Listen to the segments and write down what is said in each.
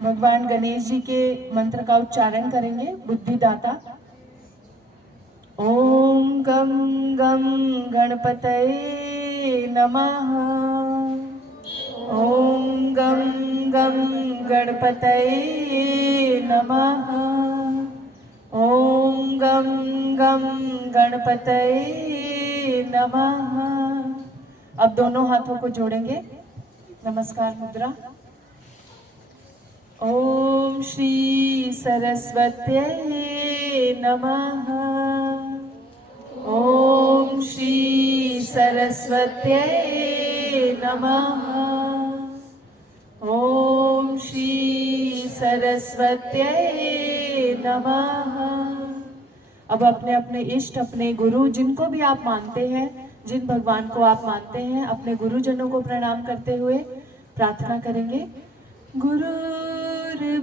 भगवान गणेश जी के मंत्र का उच्चारण करेंगे। बुद्धिदाता। ओम गम गम गणपतये नमः। ओम गम गम गणपतये नमः। ओम गम गम गणपतये नमः। अब दोनों हाथों को जोड़ेंगे। नमस्कार मुद्रा। ओम श्री सरस्वत्यै नमः। ओम श्री सरस्वत्यै नमः। ओम श्री सरस्वत्यै नमः। अब अपने अपने इष्ट, अपने गुरु, जिनको भी आप मानते हैं, जिन भगवान को आप मानते हैं, अपने गुरुजनों को प्रणाम करते हुए प्रार्थना करेंगे। गुरुर्ब्रह्मा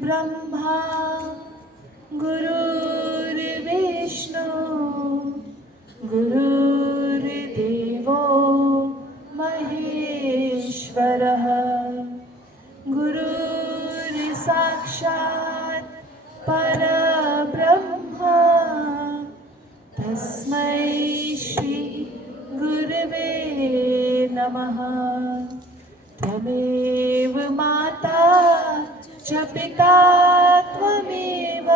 गुरुर्विष्णु गुरुर्देवो महेश्वरः। गुरुर्साक्षात् परब्रह्मा तस्मै श्री गुरवे नमः। त्वमेव माता च पिता त्वमेव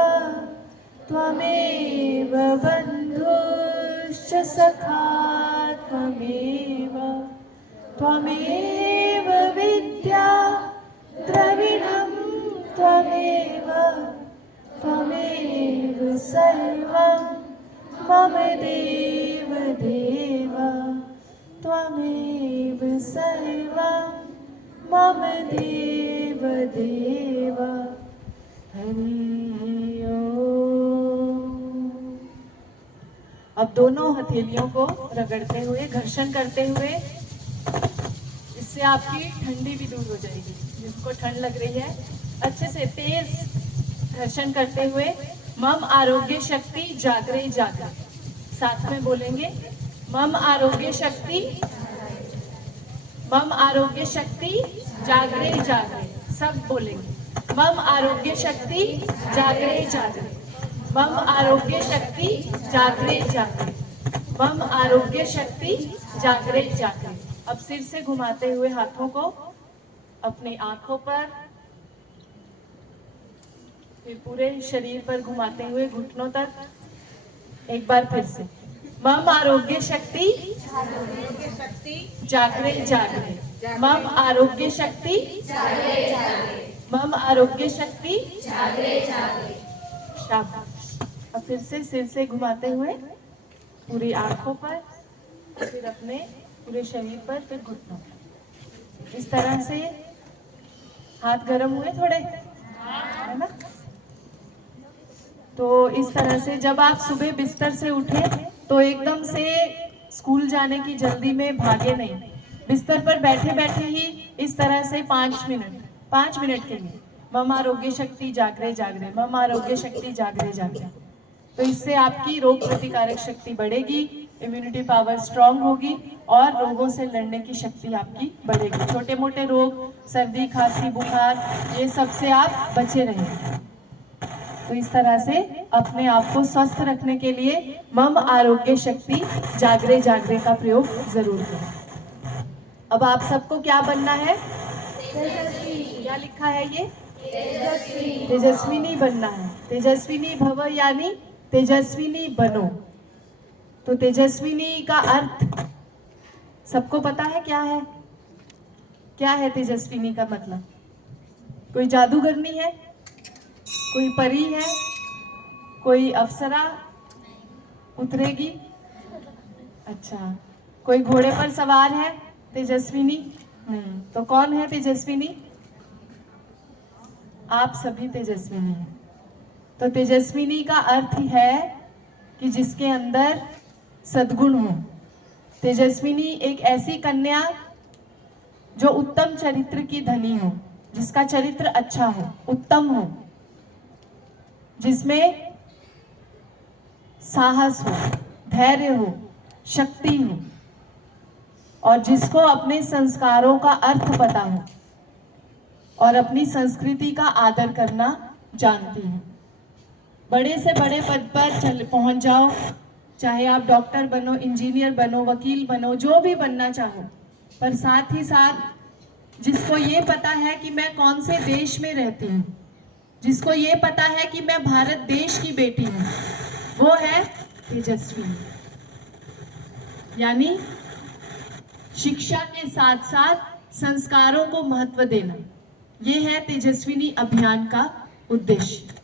त्वमेव बन्धुश्च सखा त्वमेव त्वमेव विद्या द्रविणं त्वमेव त्वमेव सर्वं मम देव देव त्वमेव सर्वं मम देव देव। हरि ओम। अब दोनों हथेलियों को रगड़ते हुए, घर्षण करते हुए, इससे आपकी ठंडी भी दूर हो जाएगी। जिसको ठंड लग रही है, अच्छे से तेज घर्षण करते हुए मम आरोग्य शक्ति जागरे जागरे। साथ में बोलेंगे मम आरोग्य शक्ति, मम आरोग्य शक्ति जागरे जागरे। सब बोलेंगे मम आरोग्य शक्ति जागरे जागरे, मम आरोग्य शक्ति जागरे जागरे, मम आरोग्य शक्ति जागरे जागरे। अब सिर से घुमाते हुए हाथों को अपनी आंखों पर, फिर पूरे शरीर पर घुमाते हुए घुटनों तक। एक बार फिर से मम आरोग्य शक्ति जागरे जागरे, मम आरोग्य शक्ति मम आरोग्य शक्ति शाबाश। अब फिर से सिर से घुमाते हुए पूरी आंखों पर, फिर अपने पूरे शरीर पर, फिर घुटनों पर। इस तरह से हाथ गर्म हुए थोड़े, है ना? तो इस तरह से जब आप सुबह बिस्तर से उठे तो एकदम से स्कूल जाने की जल्दी में भागे नहीं। बिस्तर पर बैठे बैठे ही इस तरह से 5 मिनट के लिए मम आरोग्य शक्ति जागरे जागरे, मम आरोग्य शक्ति जागरे जागरे। तो इससे आपकी रोग प्रतिकारक शक्ति बढ़ेगी, इम्यूनिटी पावर स्ट्रांग होगी और रोगों से लड़ने की शक्ति आपकी बढ़ेगी। छोटे मोटे रोग, सर्दी, खांसी, बुखार, ये सब से आप बचे रहेंगे। तो इस तरह से अपने आप को स्वस्थ रखने के लिए मम आरोग्य शक्ति जागरे जागरे का प्रयोग जरूर करें। अब आप सबको क्या बनना है? तेजस्वी। क्या लिखा है ये? तेजस्वी। तेजस्विनी बनना है। तेजस्विनी भव यानी तेजस्विनी बनो। तो तेजस्विनी का अर्थ सबको पता है क्या है? क्या है तेजस्विनी का मतलब? कोई जादूगरनी है? कोई परी है? कोई अप्सरा उतरेगी? अच्छा, कोई घोड़े पर सवार है तेजस्विनी? नहीं। तो कौन है तेजस्विनी? आप सभी तेजस्विनी हैं। तो तेजस्विनी का अर्थ है कि जिसके अंदर सद्गुण हो। तेजस्विनी एक ऐसी कन्या जो उत्तम चरित्र की धनी हो, जिसका चरित्र अच्छा हो, उत्तम हो, जिसमें साहस हो, धैर्य हो, शक्ति हो और जिसको अपने संस्कारों का अर्थ पता हो। और अपनी संस्कृति का आदर करना जानती हैं। बड़े से बड़े पद पर पहुंच जाओ, चाहे आप डॉक्टर बनो, इंजीनियर बनो, वकील बनो, जो भी बनना चाहो, पर साथ ही साथ जिसको ये पता है कि मैं कौन से देश में रहती हूँ, जिसको ये पता है कि मैं भारत देश की बेटी हूँ, वो है तेजस्वी। यानी शिक्षा के साथ साथ संस्कारों को महत्व देना, ये है तेजस्विनी अभियान का उद्देश्य।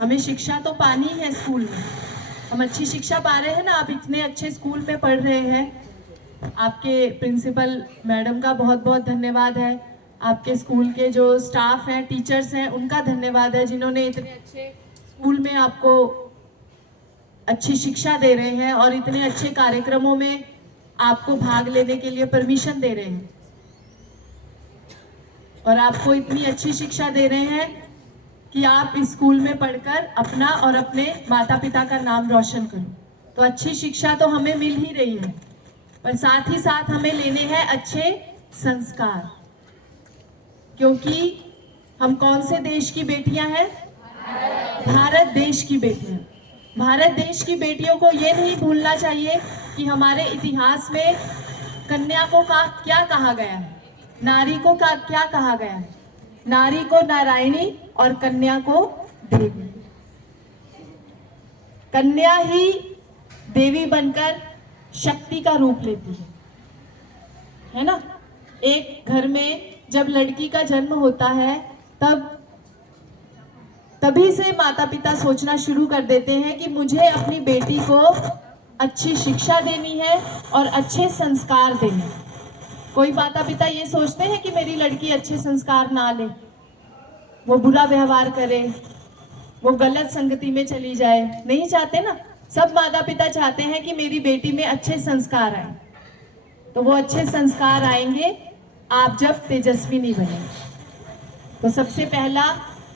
हमें शिक्षा तो पानी है स्कूल में, हम अच्छी शिक्षा पा रहे हैं ना। आप इतने अच्छे स्कूल में पढ़ रहे हैं, आपके प्रिंसिपल मैडम का बहुत बहुत धन्यवाद है, आपके स्कूल के जो स्टाफ हैं, टीचर्स हैं, उनका धन्यवाद है, जिन्होंने इतने अच्छे स्कूल में आपको अच्छी शिक्षा दे रहे हैं और इतने अच्छे कार्यक्रमों में आपको भाग लेने के लिए परमिशन दे रहे हैं और आपको इतनी अच्छी शिक्षा दे रहे हैं कि आप इस स्कूल में पढ़कर अपना और अपने माता पिता का नाम रोशन करो। तो अच्छी शिक्षा तो हमें मिल ही रही है, पर साथ ही साथ हमें लेने हैं अच्छे संस्कार, क्योंकि हम कौन से देश की बेटियां हैं? भारत देश की बेटियां। भारत देश की बेटियों को ये नहीं भूलना चाहिए कि हमारे इतिहास में कन्या को क्या कहा गया है, नारी को क्या कहा गया है। नारी को नारायणी और कन्या को देवी। कन्या ही देवी बनकर शक्ति का रूप लेती है ना। एक घर में जब लड़की का जन्म होता है तभी से माता पिता सोचना शुरू कर देते हैं कि मुझे अपनी बेटी को अच्छी शिक्षा देनी है और अच्छे संस्कार देने हैं। कोई माता पिता ये सोचते हैं कि मेरी लड़की अच्छे संस्कार ना ले, वो बुरा व्यवहार करे, वो गलत संगति में चली जाए, नहीं चाहते ना। सब माता पिता चाहते हैं कि मेरी बेटी में अच्छे संस्कार आए। तो वो अच्छे संस्कार आएंगे आप जब तेजस्विनी बनेंगे। तो सबसे पहला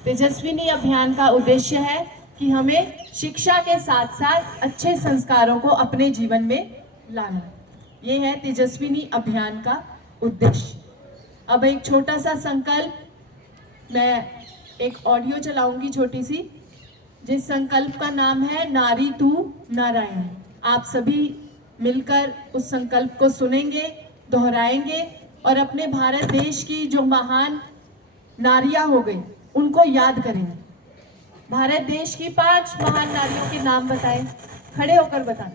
तेजस्विनी अभियान का उद्देश्य है कि हमें शिक्षा के साथ साथ अच्छे संस्कारों को अपने जीवन में लाना। ये है तेजस्विनी अभियान का उद्देश्य। अब एक छोटा सा संकल्प, मैं एक ऑडियो चलाऊंगी छोटी सी, जिस संकल्प का नाम है नारी तू नारायण। आप सभी मिलकर उस संकल्प को सुनेंगे, दोहराएंगे और अपने भारत देश की जो महान नारियां हो गई उनको याद करेंगे। भारत देश की 5 महान नारियों के नाम बताएं, खड़े होकर बताएं।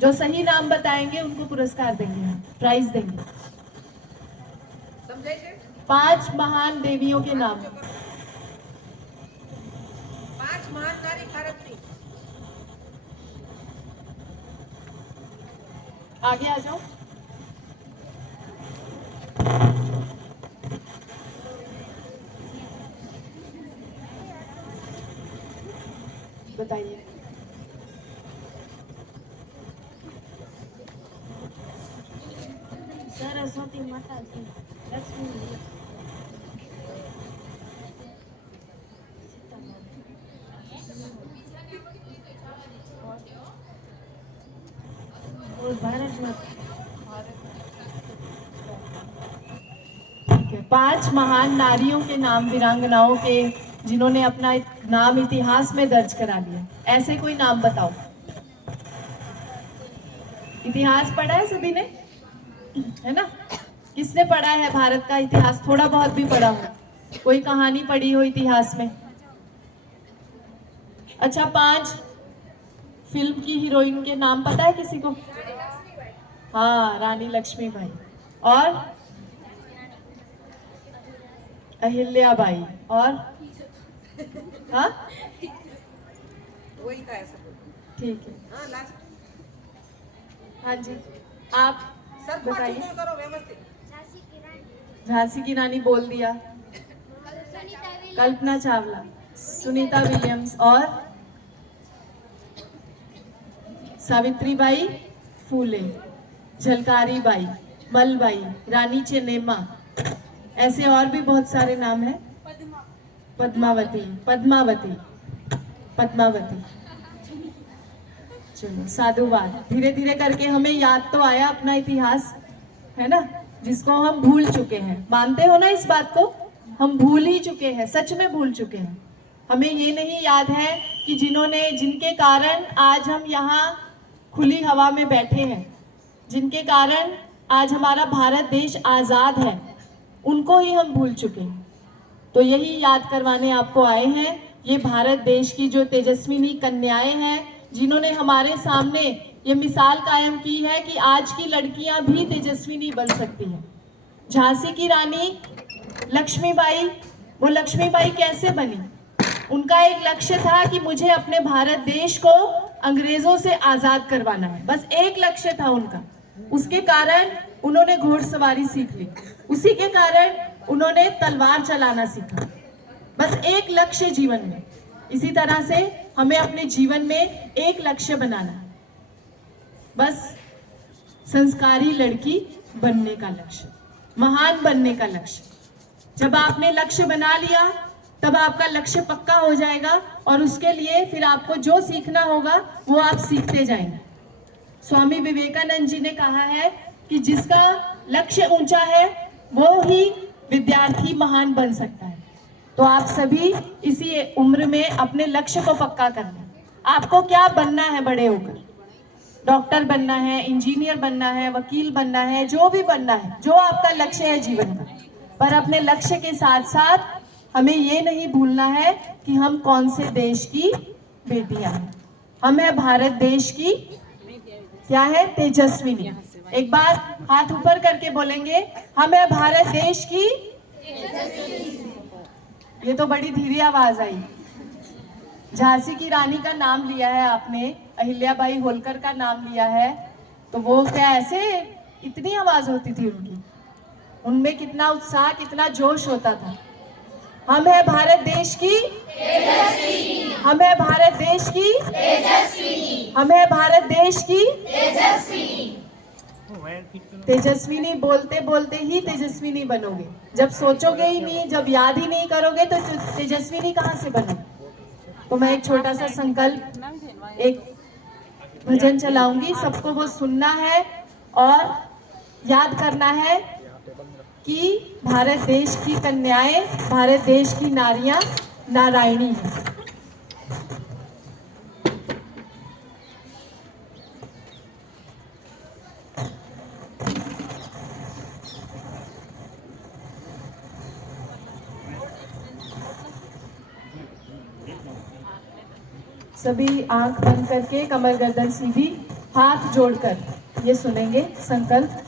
जो सही नाम बताएंगे उनको पुरस्कार देंगे, प्राइज देंगे। 5 महान देवियों के नाम। 5 महान नारी भारत की। आगे आ जाओ। बताइए। सरस्वती माता जी, लक्ष्मी जी, और भारत माता। ठीक है, 5 महान नारियों के नाम, वीरांगनाओं के, जिन्होंने अपना नाम इतिहास में दर्ज करा लिया। ऐसे कोई नाम बताओ। इतिहास पढ़ा है सभी ने, है ना? किसने पढ़ा है भारत का इतिहास? थोड़ा बहुत भी पढ़ा हो, कोई कहानी पढ़ी हो इतिहास में? अच्छा, 5 फिल्म की हीरोइन के नाम पता है किसी को? हाँ, रानी लक्ष्मीबाई और अहिल्याबाई और हाँ वही था ऐसा। ठीक है। हाँ लास्ट। हाँ जी, आप सर बताइए। करो व्यवस्थित। झांसी की रानी बोल दिया, कल्पना चावला, सुनीता विलियम्स और सावित्रीबाई फूले, झलकारी बाई, मलबाई, रानी चेन्नम्मा, ऐसे और भी बहुत सारे नाम हैं। पद्मावती, पद्मावती, पद्मावती। चलो, साधुवाद। धीरे धीरे करके हमें याद तो आया अपना इतिहास, है ना, जिसको हम भूल चुके हैं। मानते हो ना इस बात को? हम भूल ही चुके हैं, सच में भूल चुके हैं। हमें ये नहीं याद है कि जिनके कारण आज हम यहाँ खुली हवा में बैठे हैं, जिनके कारण आज हमारा भारत देश आज़ाद है, उनको ही हम भूल चुके हैं। तो यही याद करवाने आपको आए हैं। ये भारत देश की जो तेजस्विनी कन्याएं हैं, जिन्होंने हमारे सामने ये मिसाल कायम की है कि आज की लड़कियां भी तेजस्विनी बन सकती हैं। झांसी की रानी लक्ष्मीबाई, वो लक्ष्मीबाई कैसे बनी? उनका एक लक्ष्य था कि मुझे अपने भारत देश को अंग्रेजों से आज़ाद करवाना है, बस एक लक्ष्य था उनका। उसके कारण उन्होंने घोड़सवारी सीख ली, उसी के कारण उन्होंने तलवार चलाना सीखा, बस एक लक्ष्य जीवन में। इसी तरह से हमें अपने जीवन में एक लक्ष्य बनाना है, बस संस्कारी लड़की बनने का लक्ष्य, महान बनने का लक्ष्य। जब आपने लक्ष्य बना लिया तब आपका लक्ष्य पक्का हो जाएगा और उसके लिए फिर आपको जो सीखना होगा वो आप सीखते जाएंगे। स्वामी विवेकानंद जी ने कहा है कि जिसका लक्ष्य ऊंचा है वो ही विद्यार्थी महान बन सकता है। तो आप सभी इसी उम्र में अपने लक्ष्य को पक्का करना। आपको क्या बनना है बड़े होकर? डॉक्टर बनना है, इंजीनियर बनना है, वकील बनना है, जो भी बनना है, जो आपका लक्ष्य है जीवन का। पर अपने लक्ष्य के साथ साथ हमें ये नहीं भूलना है कि हम कौन से देश की बेटियां हैं। हम है भारत देश की क्या है? तेजस्विनी। एक बार हाथ ऊपर करके बोलेंगे, हम है भारत देश की। ये तो बड़ी धीरे आवाज आई। झांसी की रानी का नाम लिया है आपने, अहिल्याबाई होलकर का नाम लिया है, तो वो क्या ऐसे इतनी आवाज होती थी उनकी? उनमें कितना उत्साह, कितना जोश होता था। हम है भारत देश की तेजस्विनी, हम है भारत देश की तेजस्विनी, हम है भारत देश की तेजस्विनी। तेजस्विनी बोलते बोलते ही तेजस्विनी बनोगे। जब सोचोगे ही नहीं, जब याद ही नहीं करोगे तो तेजस्विनी कहाँ से बनोगे? तो मैं एक छोटा सा संकल्प, एक भजन चलाऊंगी, सबको वो सुनना है और याद करना है कि भारत देश की कन्याएं, भारत देश की नारियां नारायणी हैं। सभी आंख बंद करके कमर गर्दन सीधी, हाथ जोड़कर ये सुनेंगे संकल्प।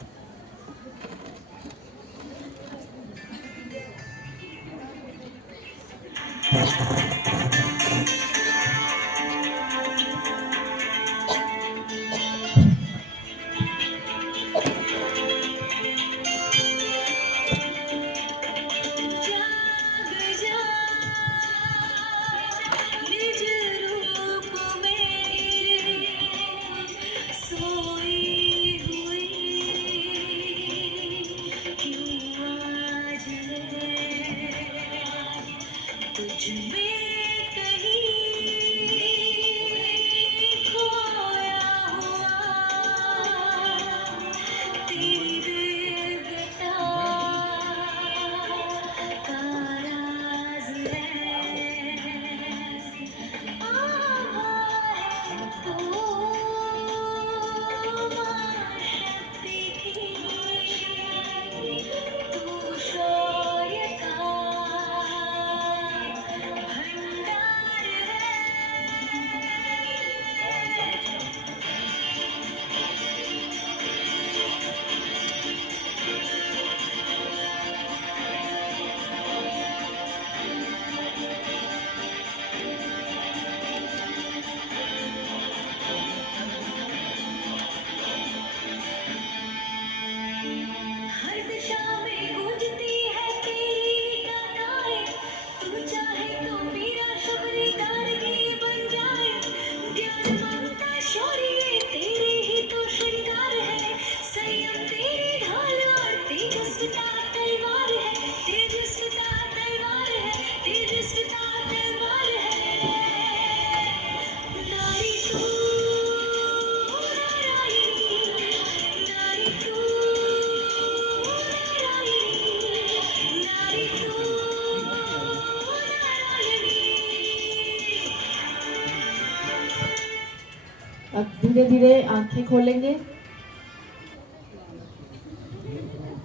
अब धीरे धीरे आंखें खोलेंगे।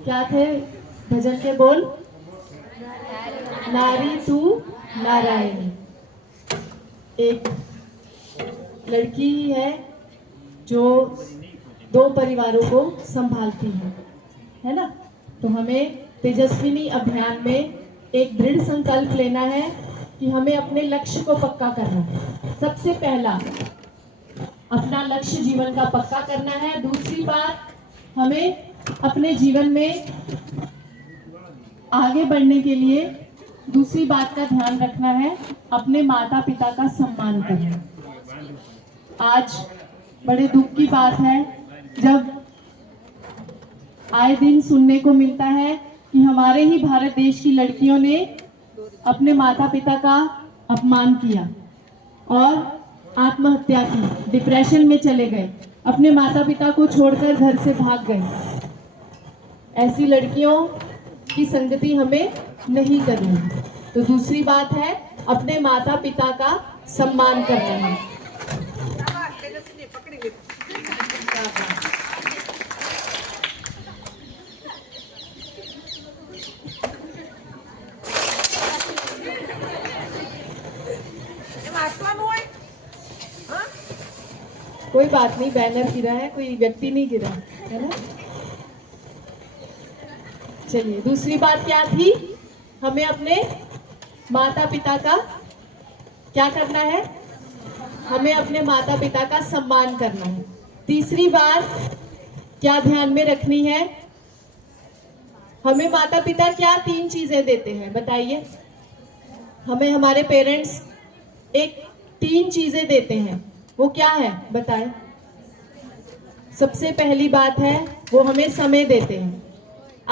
क्या थे भजन के बोल? नारी तू नारायणी। एक लड़की है जो दो परिवारों को संभालती है ना? तो हमें तेजस्विनी अभियान में एक दृढ़ संकल्प लेना है कि हमें अपने लक्ष्य को पक्का करना है। सबसे पहला अपना लक्ष्य जीवन का पक्का करना है। दूसरी बात, हमें अपने जीवन में आगे बढ़ने के लिए दूसरी बात का ध्यान रखना है, अपने माता पिता का सम्मान करना। आज बड़े दुख की बात है जब आए दिन सुनने को मिलता है कि हमारे ही भारत देश की लड़कियों ने अपने माता पिता का अपमान किया और आत्महत्या की, डिप्रेशन में चले गए, अपने माता पिता को छोड़कर घर से भाग गए। ऐसी लड़कियों की संगति हमें नहीं करनी है। तो दूसरी बात है अपने माता पिता का सम्मान करना है। शाबाश, तेजस्विनी पकड़ी गई। એમાં હસવાનું હોય? હા? कोई बात नहीं, बैनर गिरा है, कोई व्यक्ति नहीं गिरा है ना? चलिए, दूसरी बात क्या थी? हमें अपने माता पिता का क्या करना है? हमें अपने माता पिता का सम्मान करना है। तीसरी बात क्या ध्यान में रखनी है? हमें माता पिता क्या तीन चीजें देते हैं बताइए? हमें हमारे पेरेंट्स एक तीन चीजें देते हैं, वो क्या है बताएं? सबसे पहली बात है वो हमें समय देते हैं।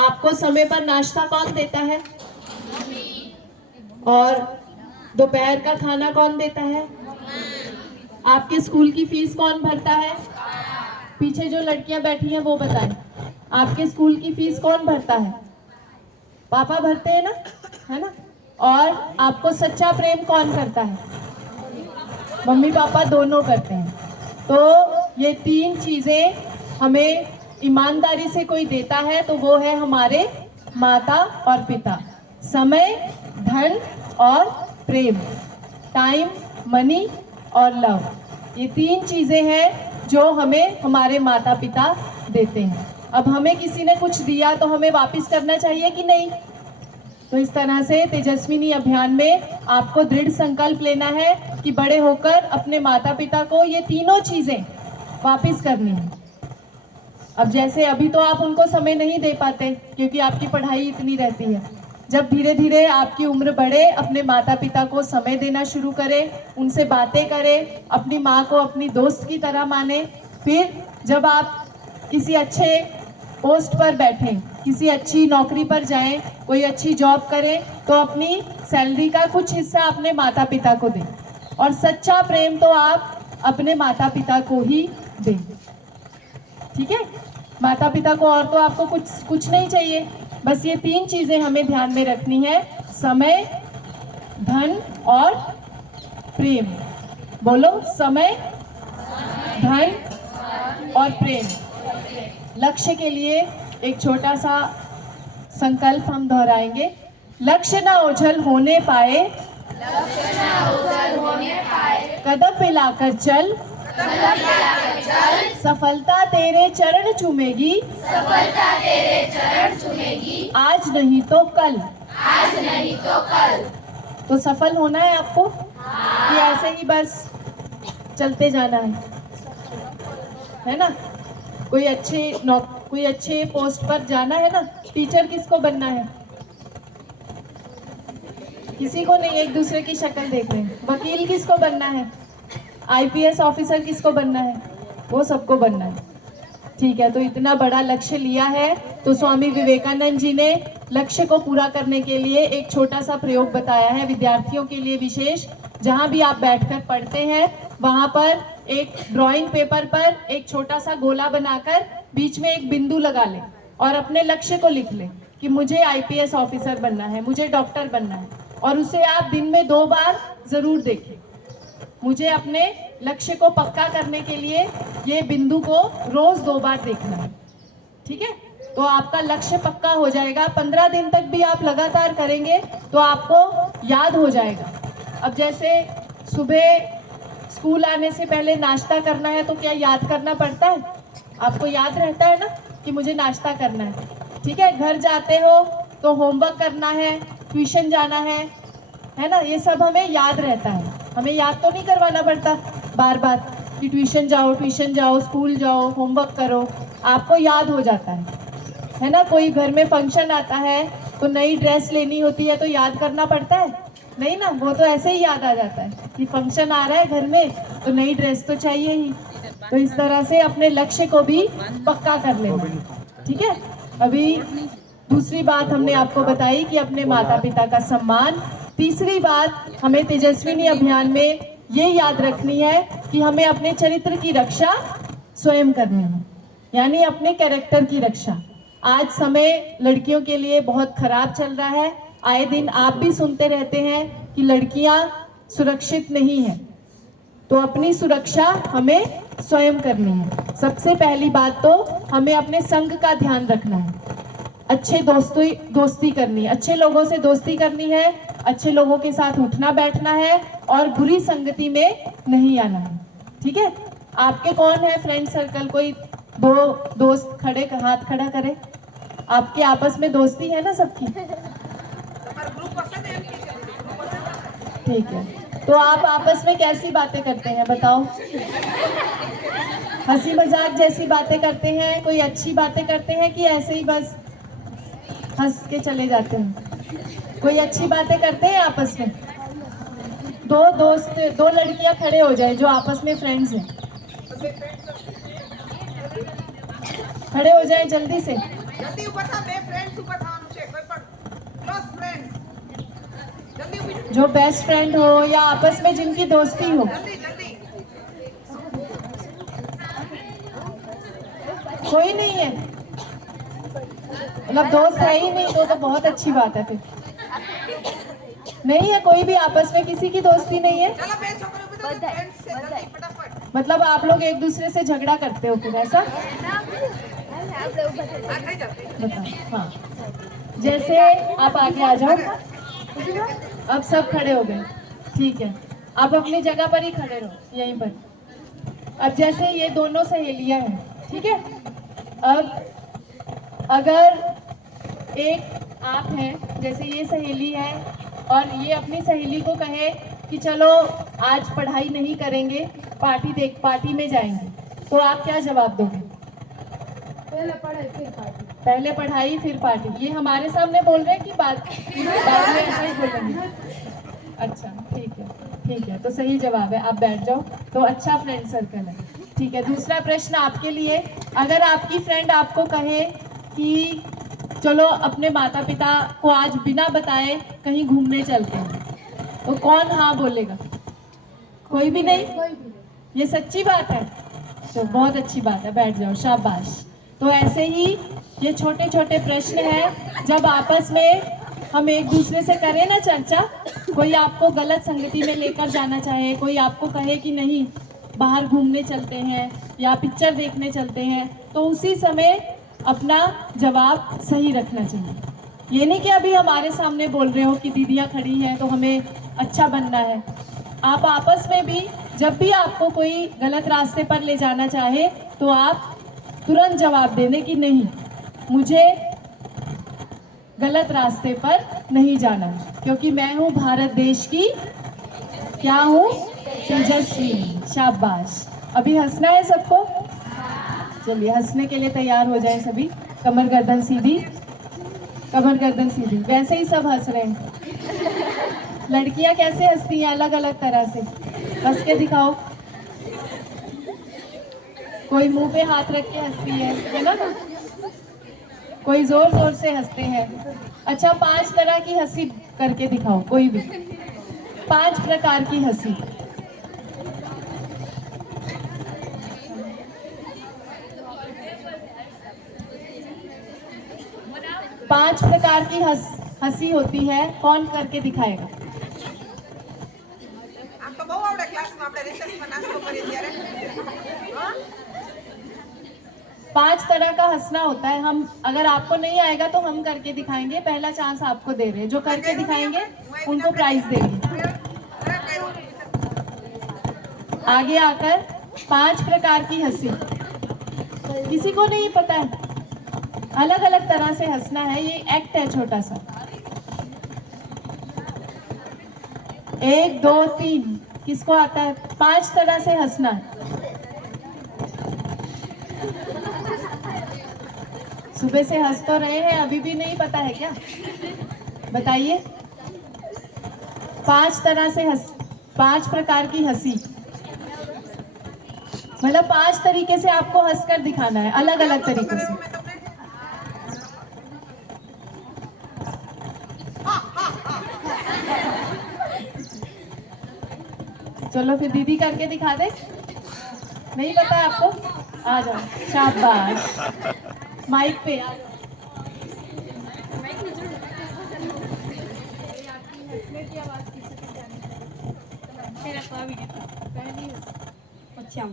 आपको समय पर नाश्ता कौन देता है? और दोपहर का खाना कौन देता है? आपके स्कूल की फीस कौन भरता है? पीछे जो लड़कियां बैठी हैं वो बताएं, आपके स्कूल की फीस कौन भरता है? पापा भरते हैं ना, है ना? और आपको सच्चा प्रेम कौन करता है? मम्मी पापा दोनों करते हैं। तो ये तीन चीजें हमें ईमानदारी से कोई देता है तो वो है हमारे माता और पिता। समय, धन और प्रेम, टाइम, मनी और लव, ये तीन चीजें हैं जो हमें हमारे माता पिता देते हैं। अब हमें किसी ने कुछ दिया तो हमें वापस करना चाहिए कि नहीं? तो इस तरह से तेजस्विनी अभियान में आपको दृढ़ संकल्प लेना है कि बड़े होकर अपने माता पिता को ये तीनों चीजें वापस करनी है। अब जैसे अभी तो आप उनको समय नहीं दे पाते क्योंकि आपकी पढ़ाई इतनी रहती है। जब धीरे धीरे आपकी उम्र बढ़े, अपने माता पिता को समय देना शुरू करें, उनसे बातें करें, अपनी माँ को अपनी दोस्त की तरह माने। फिर जब आप किसी अच्छे पोस्ट पर बैठें, किसी अच्छी नौकरी पर जाएं, कोई अच्छी जॉब करें, तो अपनी सैलरी का कुछ हिस्सा अपने माता पिता को दें। और सच्चा प्रेम तो आप अपने माता पिता को ही दें, ठीक है? माता पिता को और तो आपको कुछ नहीं चाहिए, बस ये तीन चीजें हमें ध्यान में रखनी है, समय, धन और प्रेम। बोलो, समय, धन और प्रेम। लक्ष्य के लिए एक छोटा सा संकल्प हम दोहराएंगे। लक्ष्य ना ओझल होने पाए, कदम मिलाकर चल, सफलता तेरे चरण चूमेगी, आज नहीं तो कल। तो सफल होना है आपको कि ऐसे ही बस चलते जाना है ना? कोई अच्छे पोस्ट पर जाना है ना? टीचर किसको बनना है? किसी को नहीं, एक दूसरे की शक्ल देख रहे हैं। वकील किसको बनना है? आईपीएस ऑफिसर किसको बनना है? वो सबको बनना है, ठीक है? तो इतना बड़ा लक्ष्य लिया है तो स्वामी विवेकानंद जी ने लक्ष्य को पूरा करने के लिए एक छोटा सा प्रयोग बताया है विद्यार्थियों के लिए विशेष। जहां भी आप बैठकर पढ़ते हैं वहां पर एक ड्राइंग पेपर पर एक छोटा सा गोला बनाकर बीच में एक बिंदु लगा लें और अपने लक्ष्य को लिख लें कि मुझे आईपीएस ऑफिसर बनना है, मुझे डॉक्टर बनना है, और उसे आप दिन में 2 बार जरूर देखें। मुझे अपने लक्ष्य को पक्का करने के लिए ये बिंदु को रोज 2 बार देखना है। ठीक है, तो आपका लक्ष्य पक्का हो जाएगा। 15 दिन तक भी आप लगातार करेंगे तो आपको याद हो जाएगा। अब जैसे सुबह स्कूल आने से पहले नाश्ता करना है तो क्या याद करना पड़ता है? आपको याद रहता है ना कि मुझे नाश्ता करना है। ठीक है, घर जाते हो तो होमवर्क करना है, ट्यूशन जाना है ना, ये सब हमें याद रहता है। हमें याद तो नहीं करवाना पड़ता बार बार कि ट्यूशन जाओ, स्कूल जाओ, होमवर्क करो, आपको याद हो जाता है ना। कोई घर में फंक्शन आता है तो नई ड्रेस लेनी होती है तो याद करना पड़ता है? नहीं ना, वो तो ऐसे ही याद आ जाता है कि फंक्शन आ रहा है घर में तो नई ड्रेस तो चाहिए ही। तो इस तरह से अपने लक्ष्य को भी पक्का कर लेना। ठीक है, अभी दूसरी बात हमने आपको बताई कि अपने माता पिता का सम्मान। तीसरी बात हमें तेजस्विनी अभियान में ये याद रखनी है कि हमें अपने चरित्र की रक्षा स्वयं करनी है, यानी अपने कैरेक्टर की रक्षा। आज समय लड़कियों के लिए बहुत खराब चल रहा है। आए दिन आप भी सुनते रहते हैं कि लड़कियां सुरक्षित नहीं हैं, तो अपनी सुरक्षा हमें स्वयं करनी है। सबसे पहली बात तो हमें अपने संग का ध्यान रखना है, अच्छे दोस्ती करनी है, अच्छे लोगों से दोस्ती करनी है, अच्छे लोगों के साथ उठना बैठना है और बुरी संगति में नहीं आना है। ठीक है, आपके कौन है फ्रेंड सर्कल? कोई 2 दोस्त खड़े, हाथ खड़ा करे। आपके आपस में दोस्ती है ना सबकी? તમારો ગ્રુપ પસંદ है એમ કે ગ્રુપ પસंद है? ठीक है, तो आप आपस में कैसी बातें करते हैं बताओ? हंसी मजाक जैसी बातें करते हैं? कोई अच्छी बातें करते हैं कि ऐसे ही बस हंस के चले जाते हैं? कोई अच्छी बातें करते हैं आपस में? 2 लड़कियां खड़े हो जाए जो आपस में फ्रेंड्स हैं, खड़े हो जाए जल्दी से। જલ્દી ઊભા થા, બે ફ્રેન્ડ્સ ઊભા થવાનું છે, કોઈ પણ ક્લોઝ ફ્રેન્ડ્સ જલ્દી ઊભી થા, जो बेस्ट फ्रेंड हो या आपस में जिनकी दोस्ती हो, જલ્દી જલ્દી कोई नहीं है, मतलब दोस्त है ही नहीं तो बहुत अच्छी बात है। फिर नहीं है कोई भी आपस में, किसी की दोस्ती नहीं है, ચાલો બે છોકરી ઊભી થા, ફ્રેન્ડ્સ છે, જલ્દી ફટાફટ मतलब आप लोग एक दूसरे से झगड़ा करते हो फिर, ऐसा? આ થઈ જાવ बताओ। हाँ, जैसे आप आगे आ जाओ। अब सब खड़े हो गए, ठीक है, आप अपनी जगह पर ही खड़े रहो, यहीं पर। अब जैसे ये दोनों सहेलियां हैं, ठीक है, अब अगर एक आप हैं, जैसे ये सहेली है और ये अपनी सहेली को कहे कि चलो आज पढ़ाई नहीं करेंगे, पार्टी में जाएंगे, तो आप क्या जवाब दोगे? पहले पढ़ाई फिर पार्टी। ये हमारे सामने बोल रहे हैं कि बाद में ऐसा ही बोलेंगे? अच्छा, ठीक है, तो सही जवाब है, आप बैठ जाओ। तो अच्छा फ्रेंड सर्कल है। ठीक है, दूसरा प्रश्न आपके लिए, अगर आपकी फ्रेंड आपको कहे कि चलो अपने माता पिता को आज बिना बताए कहीं घूमने चलते हैं, तो कौन हाँ बोलेगा? कोई भी नहीं? ये सच्ची बात है? तो बहुत अच्छी बात है, बैठ जाओ, शाबाश। तो ऐसे ही ये छोटे छोटे प्रश्न हैं, जब आपस में हम एक दूसरे से करें ना चर्चा, कोई आपको गलत संगति में लेकर जाना चाहे, कोई आपको कहे कि नहीं बाहर घूमने चलते हैं या पिक्चर देखने चलते हैं, तो उसी समय अपना जवाब सही रखना चाहिए। ये नहीं कि अभी हमारे सामने बोल रहे हो कि दीदियाँ खड़ी हैं तो हमें अच्छा बनना है। आप आपस में भी जब भी आपको कोई गलत रास्ते पर ले जाना चाहे तो आप तुरंत जवाब देने की नहीं, मुझे गलत रास्ते पर नहीं जाना है, क्योंकि मैं हूँ भारत देश की, क्या हूँ? तेजस्वी। शाबाश। अभी हंसना है सबको? चलिए हंसने के लिए तैयार हो जाए सभी। कमर गर्दन सीधी, कमर गर्दन सीधी। वैसे ही सब हंस रहे हैं। लड़कियां कैसे हंसती हैं? अलग अलग तरह से। हंस के दिखाओ। कोई मुंह पे हाथ रख के हंसती है ना? कोई जोर जोर से हंसते हैं। अच्छा, 5 तरह की हंसी करके दिखाओ, कोई भी 5 प्रकार की हंसी। पांच प्रकार की हंसी होती है, कौन करके दिखाएगा? આમ તો બહુ આવડે ક્લાસમાં આપણે રિસેસમાં નાસ્તો કરીએ ત્યારે 5 तरह का हंसना होता है। हम अगर आपको नहीं आएगा तो हम करके दिखाएंगे। पहला चांस आपको दे रहे हैं, जो करके दिखाएंगे उनको प्राइज देंगे। आगे आकर 5 प्रकार की हंसी, किसी को नहीं पता है, अलग अलग तरह से हंसना है। ये एक्ट है छोटा सा। 1 2 3 किसको आता है? 5 तरह से हंसना है। सुबह से हंस तो रहे हैं, अभी भी नहीं पता है क्या? बताइए। 5 तरह से 5 प्रकार की हंसी, मतलब 5 तरीके से आपको हंसकर दिखाना है, अलग अलग तरीके से। चलो फिर दीदी करके दिखा दे। नहीं पता है आपको? आ जाओ, शाबाश। माइक पे आ जाओ। हंसने की आवाज किसी को जानी है? मेरा तो अभी पहली अच्छा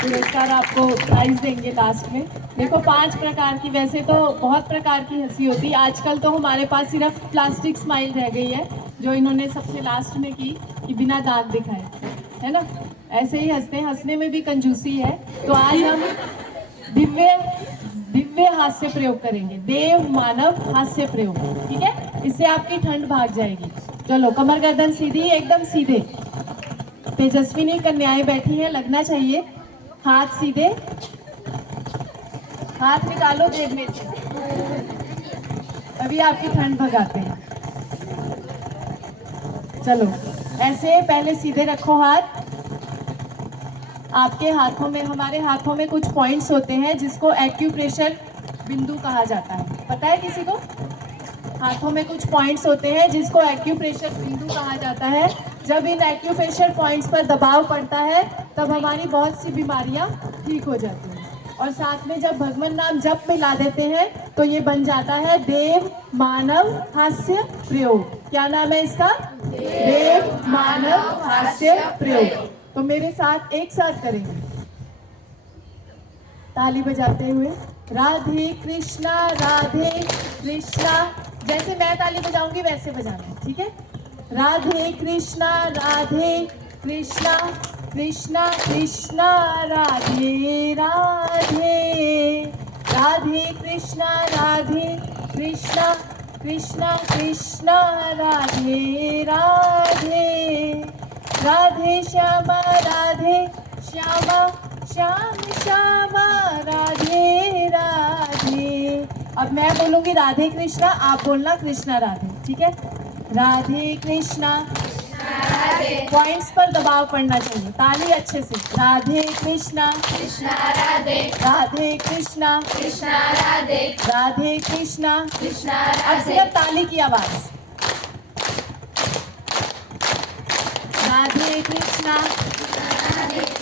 पुरस्कार आपको प्राइज देंगे लास्ट में। देखो 5 प्रकार की, वैसे तो बहुत प्रकार की हंसी होती है। आजकल तो हमारे पास सिर्फ प्लास्टिक स्माइल रह गई है, जो इन्होंने सबसे लास्ट में की कि बिना दांत दिखाए, है ना? ऐसे ही हंसते हैं, हंसने में भी कंजूसी है। तो आज हम दिव्य हास्य प्रयोग करेंगे, देव मानव हास्य प्रयोग, ठीक है? इससे आपकी ठंड भाग जाएगी। चलो, कमर गर्दन सीधी, एकदम सीधे। तेजस्विनी कन्याएं बैठी हैं, लगना चाहिए। हाथ सीधे, हाथ निकालो जेब में से, अभी आपकी ठंड भगाते हैं। चलो, ऐसे पहले सीधे रखो हाथ। आपके हाथों में, हमारे हाथों में कुछ पॉइंट्स होते हैं जिसको एक्यूप्रेशर बिंदु कहा जाता है। पता है किसी को? हाथों में कुछ पॉइंट्स होते हैं जिसको एक्यूप्रेशर बिंदु कहा जाता है। जब इन एक्यूप्रेशर पॉइंट्स पर दबाव पड़ता है तब हमारी बहुत सी बीमारियां ठीक हो जाती हैं। और साथ में जब भगवान नाम जप मिला देते हैं तो ये बन जाता है देव मानव हास्य प्रयोग। क्या नाम है इसका? देव मानव हास्य प्रयोग। तो मेरे साथ एक साथ करेंगे, ताली बजाते हुए। राधे कृष्णा राधे कृष्णा, जैसे मैं ताली बजाऊंगी वैसे बजाना है, ठीक है? राधे कृष्णा कृष्णा कृष्णा राधे राधे, राधे कृष्णा कृष्णा कृष्णा राधे राधे, राधे श्यामा श्याम श्यामा राधे राधे। अब मैं बोलूंगी राधे कृष्णा, आप बोलना कृष्णा राधे, ठीक है? राधे कृष्णा पॉइंट्स पर दबाव पड़ना चाहिए। ताली अच्छे से। राधे कृष्णा राधे, राधे कृष्णा राधे, राधे कृष्णा। अब सिर्फ ताली की आवाज। राधे कृष्णा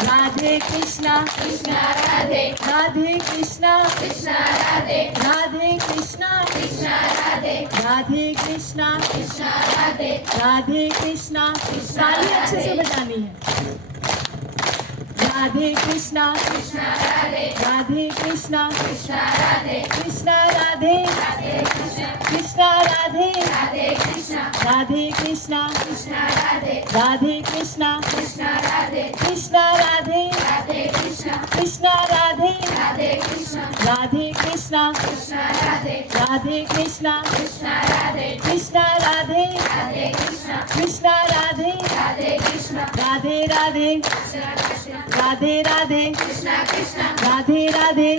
राधे कृष्णा राधे, राधे कृष्णा राधे, राधे कृष्णा राधे, राधे कृष्णा राधे, राधे कृष्णा। ताली अच्छे से बजानी है। राधे कृष्णा राधे, राधे कृष्णा राधे, कृष्णा राधे कृष्णा राधे, राधे कृष्णा राधे, राधे कृष्णा राधे, कृष्णा राधे कृष्णा राधे, राधे कृष्णा राधे कृष्णा कृष्णा राधे कृष्णा राधे, राधे राधे राधे राधे राधे राधे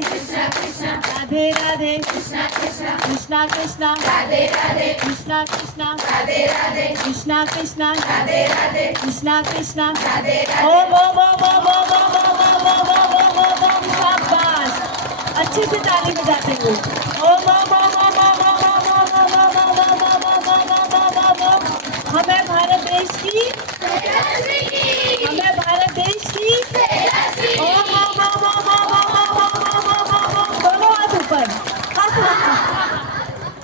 राधे राधे कृष्णा कृष्णा कृष्णा कृष्णा कृष्णा कृष्णा कृष्णा कृष्णा। ओम ओम ओम ओम ओम ओम ओम ओम ओम ओम ओम ओम। शाबाश, अच्छे से ताली बजाते हुए। ओम ओम ओम ओम ओम ओम ओम ओम ओम ओम ओम ओम ओम ओम ओम ओम ओम। हमें भारत देश की, हमें भारत देश की। ओम ओम ओम ओम ओम ओम ओम ओम ओम ओम ओम ओम। दोनों हाथ ऊपर, हा हा हा,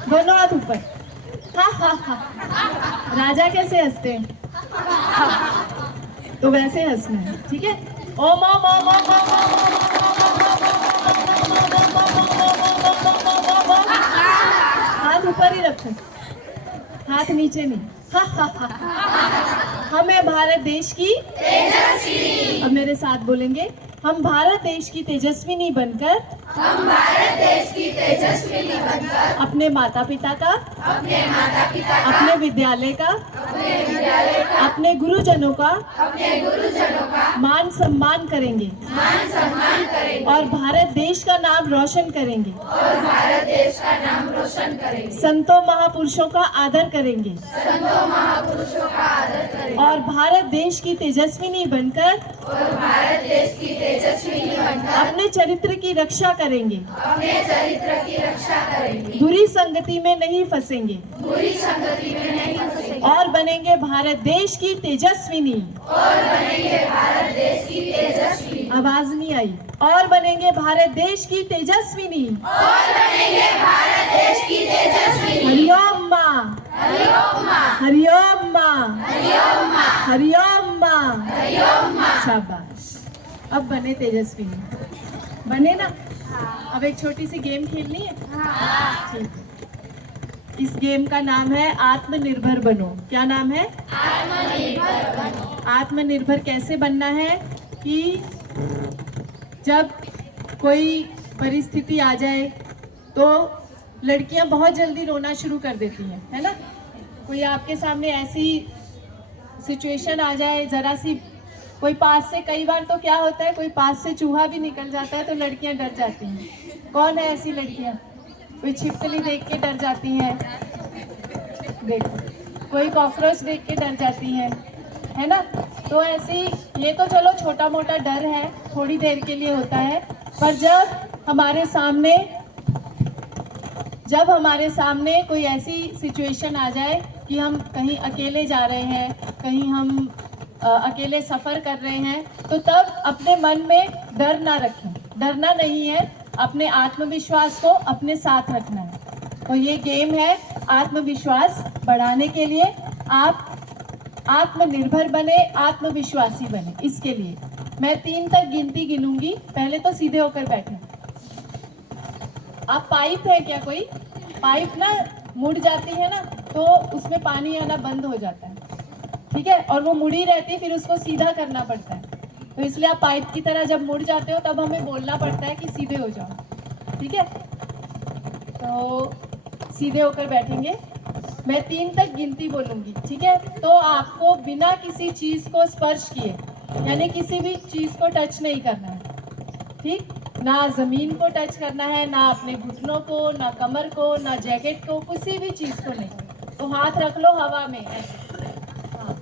दोनों हाथ ऊपर, हा हा हा। राजा कैसे हंसते हैं? तो वैसे हंसना है, ठीक है? ओम ओम ओम ओम ओम ओम ओम ओम। हाथ ऊपर ही रखो, हाथ नीचे नहीं। हा हा हा। हमें भारत देश की तेजस्विनी, अब मेरे साथ बोलेंगे, हम भारत देश की तेजस्विनी बनकर, हम भारत देश की तेजस्विनी बनकर अपने माता पिता का, अपने विद्यालय का, अपने गुरुजनों का मान सम्मान करेंगे, और भारत देश का नाम रोशन करेंगे, संतों महापुरुषों का आदर करेंगे, और भारत देश की तेजस्विनी बनकर, अपने चरित्र की रक्षा करेंगे, बुरी संगति में नहीं फंसेंगे, और बनेंगे भारत देश की तेजस्विनी। आवाज नहीं आई। और बनेंगे भारत देश की तेजस्विनी। हरिओम माँ, हरिओम माँ, हरिओम माँ। शाबाश, अब बने तेजस्विनी, बने ना? अब एक छोटी सी गेम खेलनी है, ठीक है? इस गेम का नाम है आत्मनिर्भर बनो। क्या नाम है? आत्मनिर्भर कैसे बनना है कि जब कोई परिस्थिति आ जाए तो लड़कियां बहुत जल्दी रोना शुरू कर देती हैं, है ना? कोई आपके सामने ऐसी सिचुएशन आ जाए, जरा सी कोई पास से, कई बार तो क्या होता है, कोई पास से चूहा भी निकल जाता है तो लड़कियां डर जाती हैं। कौन है ऐसी लड़कियां? कोई छिपकली देख के डर जाती हैं, देखो, कोई कॉकरोच देख के डर जाती है ना? तो ऐसी, ये तो चलो छोटा मोटा डर है, थोड़ी देर के लिए होता है, पर जब हमारे सामने कोई ऐसी सिचुएशन आ जाए कि हम कहीं अकेले जा रहे हैं, कहीं हम अकेले सफ़र कर रहे हैं, तो तब अपने मन में डर ना रखें। डरना नहीं है, अपने आत्मविश्वास को अपने साथ रखना है। तो ये गेम है आत्मविश्वास बढ़ाने के लिए। आप आत्मनिर्भर बने, आत्मविश्वासी बने। इसके लिए मैं 3 तक गिनती गिनूंगी। पहले तो सीधे होकर बैठे। आप पाइप है क्या? कोई पाइप ना मुड़ जाती है ना, तो उसमें पानी आना बंद हो जाता है, ठीक है? और वो मुड़ी रहती है, फिर उसको सीधा करना पड़ता है। तो इसलिए आप पाइप की तरह जब मुड़ जाते हो तब हमें बोलना पड़ता है कि सीधे हो जाओ, ठीक है? तो सीधे होकर बैठेंगे। मैं 3 तक गिनती बोलूंगी, ठीक है? तो आपको बिना किसी चीज को स्पर्श किए, यानी किसी भी चीज को टच नहीं करना है, ठीक? ना जमीन को टच करना है, ना अपने घुटनों को, ना कमर को, ना जैकेट को, किसी भी चीज को नहीं। तो हाथ रख लो हवा में ऐसे। हाँ।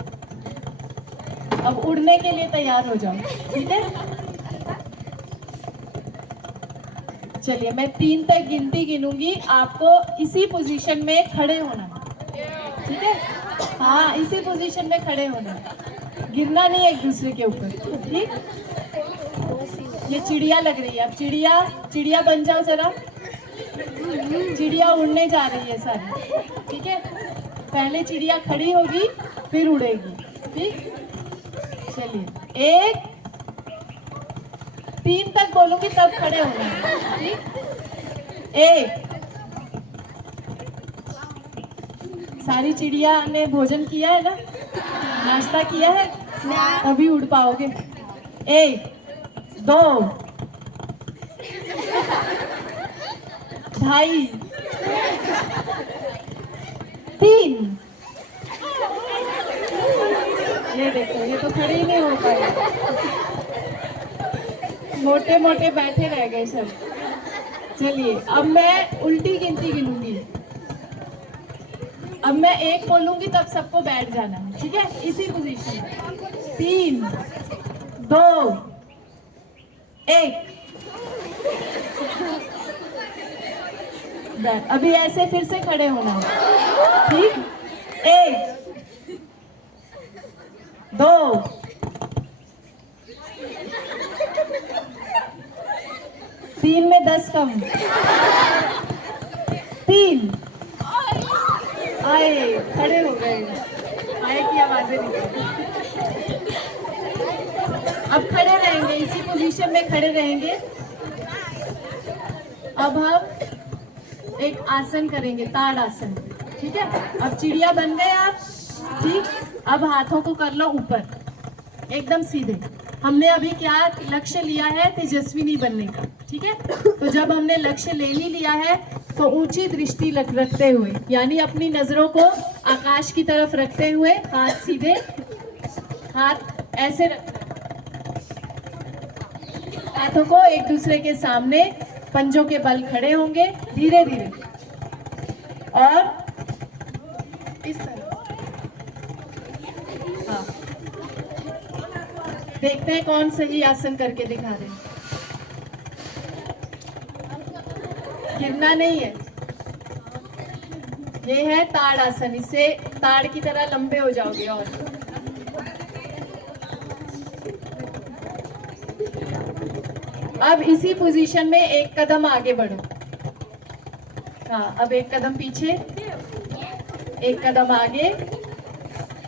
अब उड़ने के लिए तैयार हो जाओ, ठीक है? चलिए, मैं 3 तक गिनती गिनूंगी, आपको इसी पोजीशन में खड़े होना है, ठीक है? हाँ, इसी पोजीशन में खड़े होना है, गिरना नहीं एक दूसरे के ऊपर, ठीक? ये चिड़िया लग रही है, अब चिड़िया बन जाओ जरा। चिड़िया उड़ने जा रही है सारी, ठीक है? पहले चिड़िया खड़ी होगी, फिर उड़ेगी, ठीक? चलिए, 1 3 तक बोलूंगी तब खड़े होना है, ठीक? 1। सारी चिड़िया ने भोजन किया है ना, नाश्ता किया है, तभी उड़ पाओगे। 1 2 2.5 3। ये देखो, ये तो खड़े ही नहीं हो पाए, मोटे मोटे बैठे रह गए सब। चलिए, अब मैं उल्टी गिनती गिनूंगी। अब मैं 1 बोलूंगी तब सबको बैठ जाना है, ठीक है? इसी पोजीशन में। 3 2 1। अभी ऐसे फिर से खड़े होना है, ठीक? 1 2 3 में 10 कम, 3 आए, खड़े हो गए, आए की आवाजें निकली। अब खड़े रहेंगे, इसी पोजीशन में खड़े रहेंगे। अब हम एक आसन करेंगे, ताड़ आसन, ठीक है? अब चिड़िया बन गए आप, ठीक? अब हाथों को कर लो ऊपर, एकदम सीधे। हमने अभी क्या लक्ष्य लिया है? तेजस्विनी बनने का, ठीक है? तो जब हमने लक्ष्य ले ही लिया है तो ऊंची दृष्टि रखते हुए, यानी अपनी नजरों को आकाश की तरफ रखते हुए, हाथ सीधे, हाथ ऐसे हाथों को एक दूसरे के सामने, पंजों के बल खड़े होंगे धीरे धीरे, और इस तरह। हाँ, देखते हैं कौन सही आसन करके दिखा रहे हैं। गिरना नहीं है, ये है ताड़ आसन। इससे ताड़ की तरह लंबे हो जाओगे। और अब इसी पोजीशन में एक कदम आगे बढ़ो। हाँ, अब एक कदम पीछे, एक कदम आगे,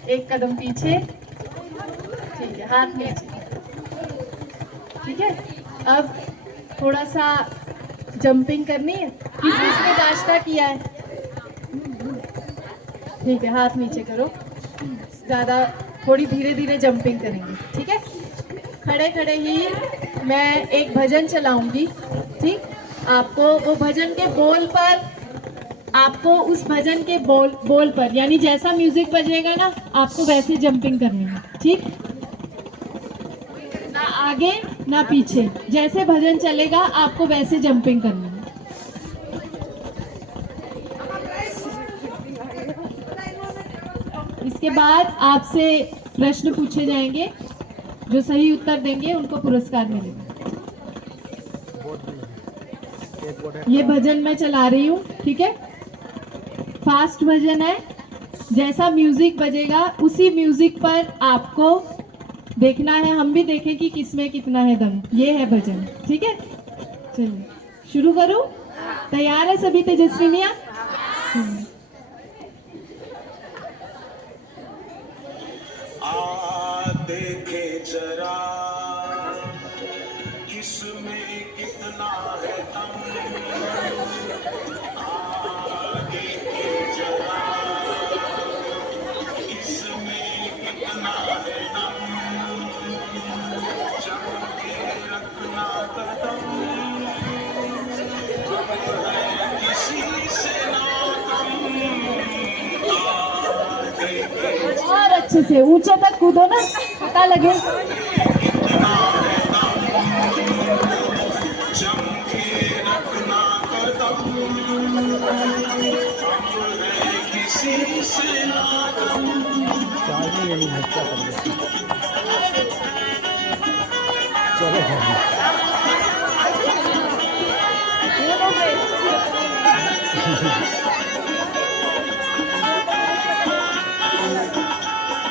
एक कदम पीछे, ठीक है? हाथ नीचे, ठीक है? अब थोड़ा सा जंपिंग करनी है। किसने नाश्ता किया है? ठीक है, हाथ नीचे करो, ज्यादा थोड़ी धीरे धीरे जंपिंग करेंगे, ठीक है? खड़े खड़े ही मैं एक भजन चलाऊंगी, ठीक? आपको वो भजन के बोल पर, आपको उस भजन के बोल पर, यानी जैसा म्यूजिक बजेगा ना, आपको वैसे जंपिंग करनी है, ठीक? ना आगे ना पीछे, जैसे भजन चलेगा आपको वैसे जंपिंग करनी है। इसके बाद आपसे प्रश्न पूछे जाएंगे, जो सही उत्तर देंगे उनको पुरस्कार मिलेगा। ये भजन मैं चला रही हूँ, ठीक है? फास्ट भजन है, जैसा म्यूजिक बजेगा उसी म्यूजिक पर आपको देखना है, हम भी देखें कि किसमें कितना है दम। ये है भजन, ठीक है? चलिए शुरू करूं? तैयार है सभी तेजस्विनियां? देखे जरा किसमें कितना है दम, देखे जरा किसमें कितना है दम, जम के रखना कदम, किसी से ना कम। और अच्छे से ऊंचे तक कूदो ना, पता लगे।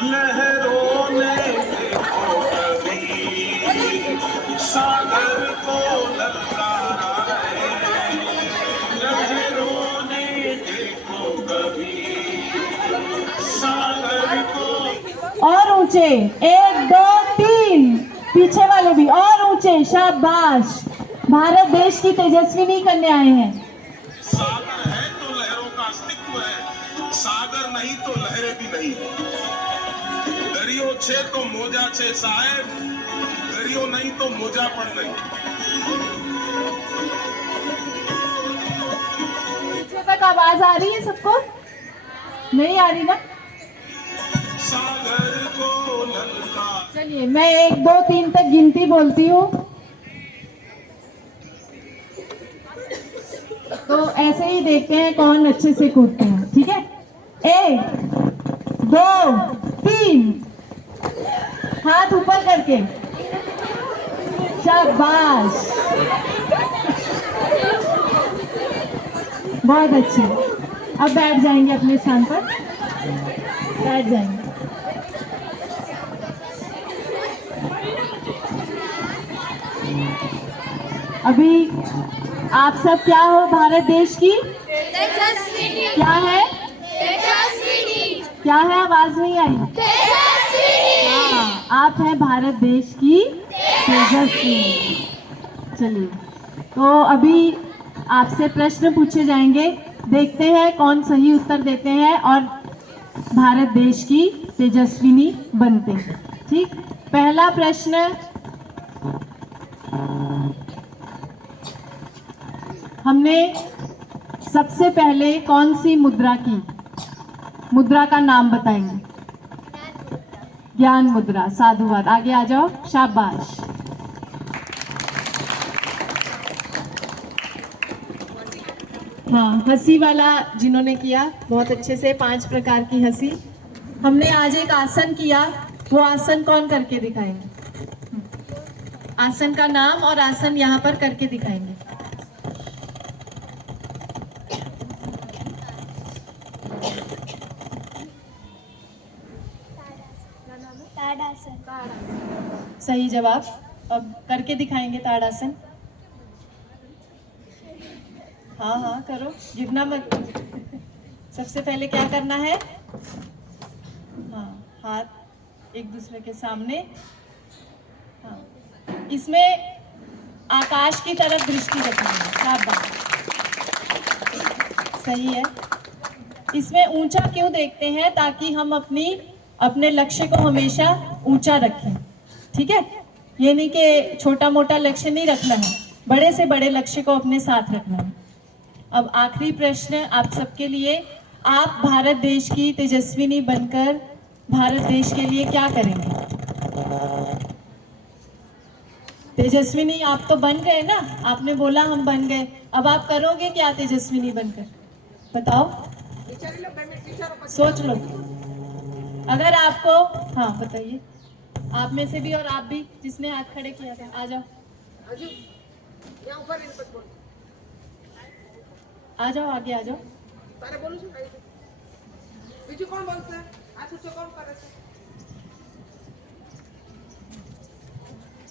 लहरों ने देखो कभी सागर को ललकारा है, लहरों ने देखो कभी सागर को। और ऊंचे, 1 2 3, पीछे वाले भी और ऊंचे, शाबाश। भारत देश की तेजस्विनी कन्याएं हैं। सागर है तो लहरों का अस्तित्व है, सागर नहीं तो लहरें भी नहीं। दरियो छे तो मोजा छे साहेब, दरियो नहीं तो मोजा पण नहीं। पीछे तक आवाज आ रही है सबको? नहीं आ रही ना? सागर को ललका। चलिए मैं 1 2 3 तक गिनती बोलती हूँ, तो ऐसे ही देखते हैं कौन अच्छे से कूदते हैं, ठीक है? 1 2 3, हाथ ऊपर करके, शाबाश। बहुत अच्छे। अब बैठ जाएंगे अपने स्थान पर, बैठ जाएंगे। अभी आप सब क्या हो भारत देश की? क्या है? क्या है? आवाज नहीं आई। हाँ, आप हैं भारत देश की तेजस्विनी। चलिए, तो अभी आपसे प्रश्न पूछे जाएंगे, देखते हैं कौन सही उत्तर देते हैं और भारत देश की तेजस्विनी बनते हैं। ठीक, पहला प्रश्न, हमने सबसे पहले कौन सी मुद्रा की? मुद्रा का नाम बताएंगे। ज्ञान मुद्रा, साधुवाद। आगे आ जाओ, शाबाश। हाँ, हंसी वाला जिन्होंने किया बहुत अच्छे से, 5 प्रकार की हंसी। हमने आज एक आसन किया, वो आसन कौन करके दिखाएंगे? आसन का नाम और आसन यहाँ पर करके दिखाएंगे। सही जवाब। अब करके दिखाएंगे ताड़ासन। हाँ हाँ करो, गिरना मत। सबसे पहले क्या करना है? हाँ, हाथ एक दूसरे के सामने। हाँ, इसमें आकाश की तरफ दृष्टि रखनी है। शाबाश, सही है। इसमें ऊंचा क्यों देखते हैं? ताकि हम अपने लक्ष्य को हमेशा ऊंचा रखें। ठीक है, ये नहीं कि छोटा मोटा लक्ष्य नहीं रखना है, बड़े से बड़े लक्ष्य को अपने साथ रखना है। अब आखिरी प्रश्न आप सबके लिए, आप भारत देश की तेजस्विनी बनकर भारत देश के लिए क्या करेंगे? तेजस्विनी आप तो बन गए ना, आपने बोला हम बन गए, अब आप करोगे क्या तेजस्विनी बनकर? बताओ, सोच लो। अगर आपको, हाँ बताइए, आप में से भी और आप भी जिसने हाथ खड़े किया था, आ जाओ, आ जाओ, आगे आ जाओ।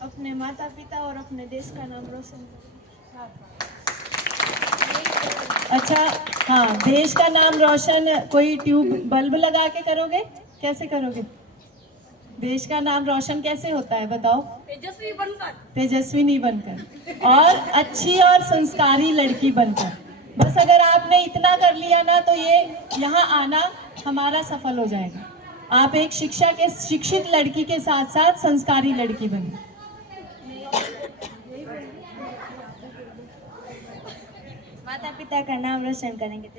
अपने माता पिता और अपने देश का नाम रोशन अच्छा, हाँ, देश का नाम रोशन कोई ट्यूब बल्ब लगा के करोगे? कैसे करोगे? देश का नाम रोशन कैसे होता है बताओ? तेजस्विनी बनकर और अच्छी और संस्कारी लड़की बनकर। बस अगर आपने इतना कर लिया ना, तो ये यहाँ आना हमारा सफल हो जाएगा। आप एक शिक्षित लड़की के साथ साथ संस्कारी लड़की बने। माता पिता का नाम रोशन करेंगे।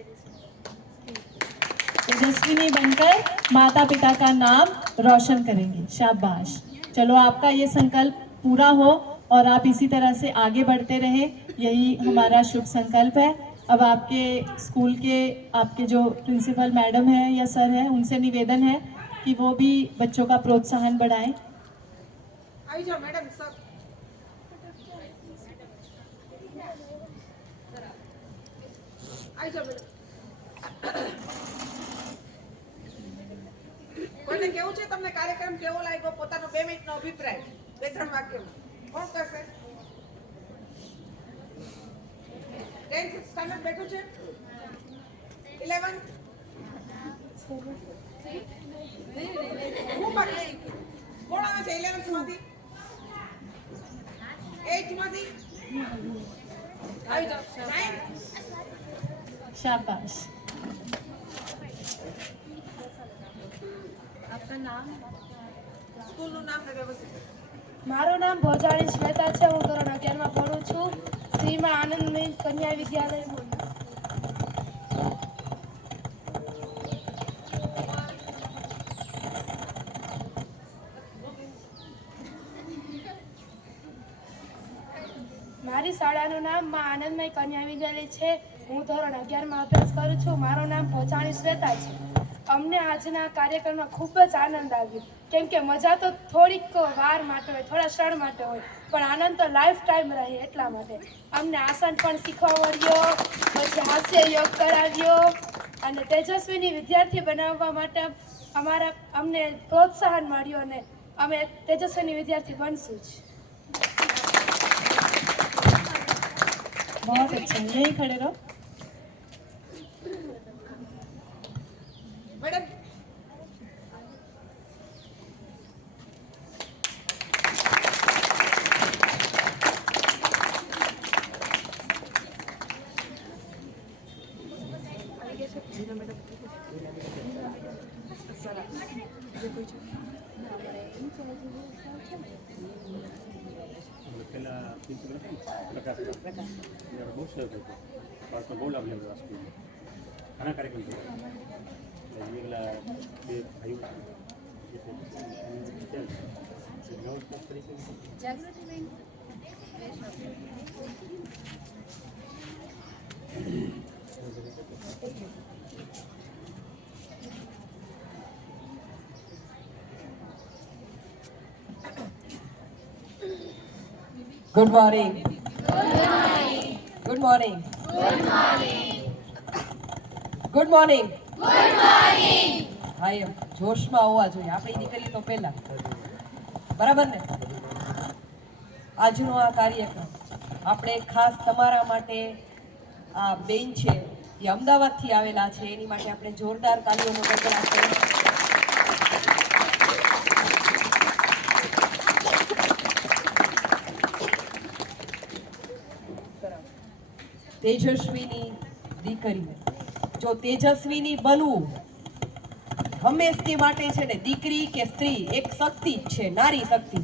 तेजस्विनी बनकर माता पिता का नाम रोशन करेंगे। शाबाश। चलो, आपका ये संकल्प पूरा हो और आप इसी तरह से आगे बढ़ते रहे, यही हमारा शुभ संकल्प है। अब आपके स्कूल के आपके जो प्रिंसिपल मैडम है या सर है, उनसे निवेदन है कि वो भी बच्चों का प्रोत्साहन बढ़ाएं। मैडम सर, કોઈને કેવું છે તમને કાર્યક્રમ કેવો લાગ્યો? પોતાનો 2 મિનિટનો અભિપ્રાય 2-3 વાક્યમાં કોણ કહેશે? 10th સ્ટાન્ડર્ડ બેઠું છે? 11 હું બાકી કોણ આવે છે 11th માંથી? 8th માંથી આવી જાઓ। 9 शाबाश। આપનું નામ, સ્કૂલનું નામ ને વ્યવસ્થિત। મારું નામ ભોજાણી શ્વેતા છે, હું ધોરણ 11 માં ભણું છું, શ્રીમાં આનંદમય કન્યા વિદ્યાલય મોરબી। મારી શાળાનું નામ માં આનંદમય કન્યા વિદ્યાલય છે, હું ધોરણ 11 માં અભ્યાસ કરું છું, મારું નામ ભોજાણી શ્વેતા છે। અમને આજના કાર્યક્રમમાં ખૂબ જ આનંદ આવ્યો। કેમ કે મજા તો થોડીક વાર માટે હોય, થોડા ક્ષણ માટે હોય, પણ આનંદ તો લાઈફ ટાઈમ રહે. એટલા માટે અમને આસન પણ શીખવાડ્યો, પછી હાસ્ય યોગ કરાવ્યો અને તેજસ્વીની વિદ્યાર્થી બનાવવા માટે અમને પ્રોત્સાહન મળ્યું અને અમે તેજસ્વીની વિદ્યાર્થી બનશું જ. बहुत अच्छा, यही खड़े रहो. मैडम પેલા પ્રિન્સિપલ હતા ને પ્રકાશ બહુ સરસ હતો. બાળકો બહુ લાભ લેવો આ સ્કૂલમાં. ઘણા કાર્યક્રમ થયા એટલે પેલા બે ભાઈઓ Good morning. Good morning. Good morning. હા એમ જોશમાં હોવા જોઈએ. આપણી દીકરી તો પહેલા બરાબર ને. આજનો આ કાર્યક્રમ આપણે ખાસ તમારા માટે આ બેન છે એ અમદાવાદથી આવેલા છે એની માટે આપણે જોરદાર તાલીઓનો ગગડાટ કરીએ. તેજસ્વીની દીકરી, જો તેજસ્વીની બનવું હંમેશની માટે છે ને, દીકરી કે સ્ત્રી એક શક્તિ જ છે, નારી શક્તિ.